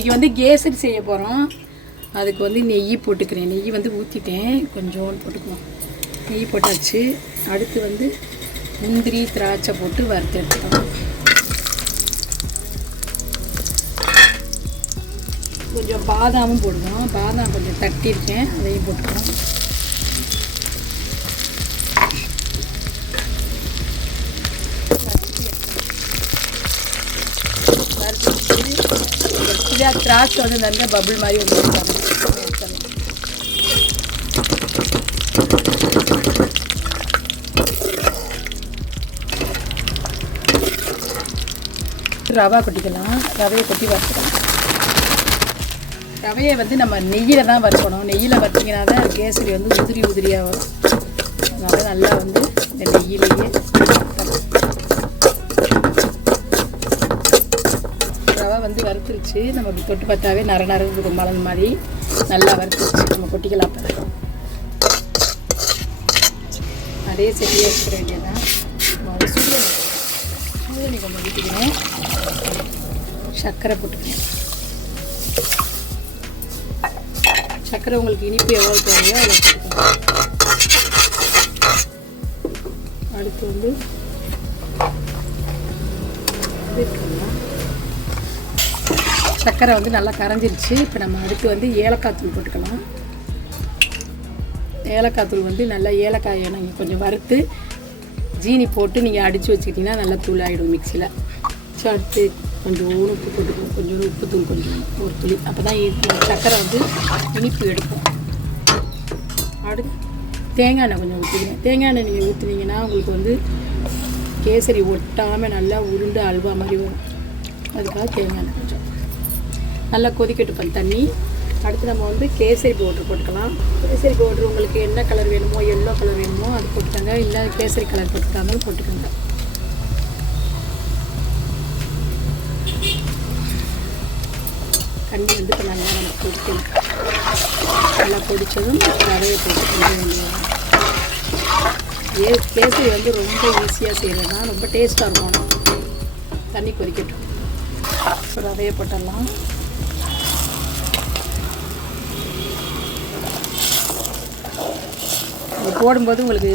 இன்றைக்கி வந்து கேசரி செய்ய போகிறோம். அதுக்கு வந்து நெய் போட்டுக்கிறேன். நெய் வந்து ஊற்றிட்டேன், கொஞ்சோண்டு போட்டுக்குவோம். நெய் போட்டாச்சு. அடுத்து வந்து முந்திரி திராட்சை போட்டு வறுத்து எடுத்துக்கலாம். கொஞ்சம் பாதாமும் போடுவோம். பாதாம் கொஞ்சம் தட்டியிருக்கேன், அதையும் போட்டுக்கலாம். திராட்சை வந்து நல்ல பபுள் மாதிரி வந்து ரவா கொட்டிக்கலாம். ரவையை கொட்டி வறுத்துக்கலாம். ரவையை வந்து நம்ம நெய்யில் தான் வறுக்கணும். நெய்யில் வறுத்திங்கன்னா தான் கேசரி வந்து உதிரி உதிரியாக வரும். அதனால் நல்லா வந்து இந்த நெய்யிலேயே ரவை வந்து வறுத்துருச்சு. நம்ம இப்படி தொட்டு பார்த்தாவே நரநரன்னு ரொம்ப மலர்ந்த மாதிரி நல்லா வறுத்துருச்சு. நம்ம கொட்டிக்கலாம். அதே சரியாக எடுத்துக்க வேண்டியதான். சுடுதண்ணி கொஞ்சம் ஊற்றிக்கிறேன். சர்க்கரை போட்டுக்கிறேன். சர்க்கரை உங்களுக்கு இனிப்பு எவ்வளோ தேவையோ அதை போட்டுக்கலாம். அடுத்து வந்து சர்க்கரை வந்து நல்லா கரைஞ்சிருச்சு. இப்போ நம்ம அடுத்து வந்து ஏலக்காய் தூள் போட்டுக்கலாம். ஏலக்காய் தூள் வந்து நல்லா ஏலக்காயை நீங்கள் கொஞ்சம் வறுத்து ஜீனி போட்டு நீங்கள் அடித்து வச்சுக்கிட்டிங்கன்னா நல்லா தூள் ஆகிடும் மிக்சியில். அடுத்து கொஞ்சம் உப்பு போட்டுக்கணும். கொஞ்சம் உப்பு தூள் கொஞ்சம் ஒரு துளி. அப்போ தான் சர்க்கரை வந்து இனிப்பு எடுக்கும். அடுத்து தேங்காய் எண்ணெய் கொஞ்சம் ஊற்றிக்கிறேன். தேங்காய் எண்ணெய் நீங்கள் ஊற்றுனீங்கன்னா உங்களுக்கு வந்து கேசரி ஒட்டாமல் நல்லா உருண்டு அல்வா மாதிரி வரும். அதுக்காக தேங்காய் எண்ணெய் கொஞ்சம் நல்லா கொதிக்கட்டும் தண்ணி. அடுத்து நம்ம வந்து கேசரி பவுட்ரு போட்டுக்கலாம். கேசரி பவுட்ரு உங்களுக்கு என்ன கலர் வேணுமோ, எல்லோ கலர் வேணுமோ அது போட்டுக்கோங்க. இல்லை கேசரி கலர் போட்டுக்காமலும் போட்டுக்கோங்க. தண்ணி வந்து இப்போ நல்லா நம்ம கொதிக்கணும். நல்லா கொதித்ததும் ரவையை போட்டு கொஞ்சம் வேண்டியது. கேசரி வந்து ரொம்ப ஈஸியாக செய்கிறது தான், ரொம்ப டேஸ்ட்டாக இருக்கும். தண்ணி கொதிக்கட்டும். இப்போ ரவையை போட்டுடலாம். இது போடும்போது உங்களுக்கு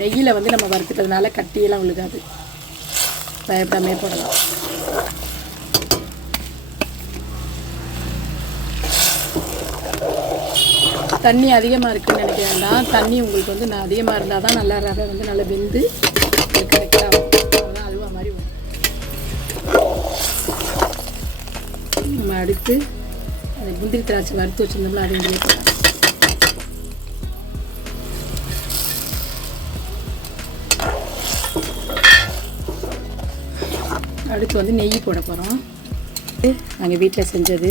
நெய்யில் வந்து நம்ம வறுத்துக்கிறதுனால கட்டியெல்லாம் விழுகாது. பயப்படாமே போடலாம். தண்ணி அதிகமாக இருக்குதுன்னு நினைக்க வேண்டாம். தண்ணி உங்களுக்கு வந்து நான் அதிகமாக இருந்தால் தான் நல்லா ரவை வந்து நல்லா வெந்து கரெக்டாக ஆகும். அதுதான் அல்வா மாதிரி வரும். நம்ம அடுத்து அந்த முந்திரி திராட்சை வறுத்து வச்சுருந்தோம்ல அதையும் போடலாம். அடுத்து வந்து நெய் போட போகிறோம். நாங்கள் வீட்டில் செஞ்சது.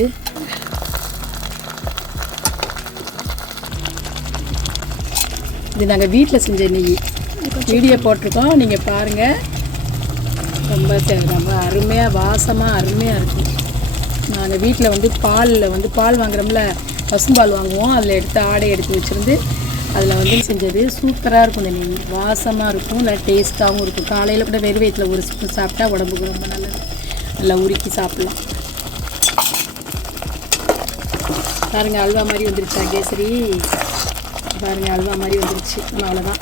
இது நாங்கள் வீட்டில் செஞ்ச நெய். வீடியோ போட்டிருக்கோம், நீங்கள் பாருங்கள். ரொம்ப அருமையாக வாசமாக அருமையாக இருக்கும். நாங்கள் வீட்டில் வந்து பால் வாங்குகிறோம்ல, பசும்பால் வாங்குவோம். அதில் எடுத்து ஆடை எடுத்து வச்சுருந்து அதில் வந்து செஞ்சது. சூப்பராக இருக்கும். இந்த நெய் வாசமாக இருக்கும், நல்லா டேஸ்ட்டாகவும் இருக்கும். காலையில் கூட வெறும் வயிற்றில் ஒரு ஸ்பூன் சாப்பிட்டா உடம்புக்கு ரொம்ப நல்லது. நல்லா உருக்கி சாப்பிட்லாம். பாருங்கள் அல்வா மாதிரி வந்துருச்சா கேசரி. பாருங்கள் அல்வா மாதிரி வந்துருச்சு. அவ்வளோதான்,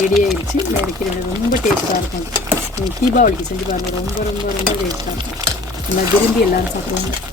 ரெடி ஆகிடுச்சு. நினைக்கிறேன் ரொம்ப டேஸ்ட்டாக இருக்கும். நீங்கள் தீபாவளிக்கு செஞ்சு பாருங்கள். ரொம்ப ரொம்ப ரொம்ப டேஸ்ட்டாக இருக்கும். நம்ம விரும்பி எல்லோரும் சாப்பிடுவாங்க.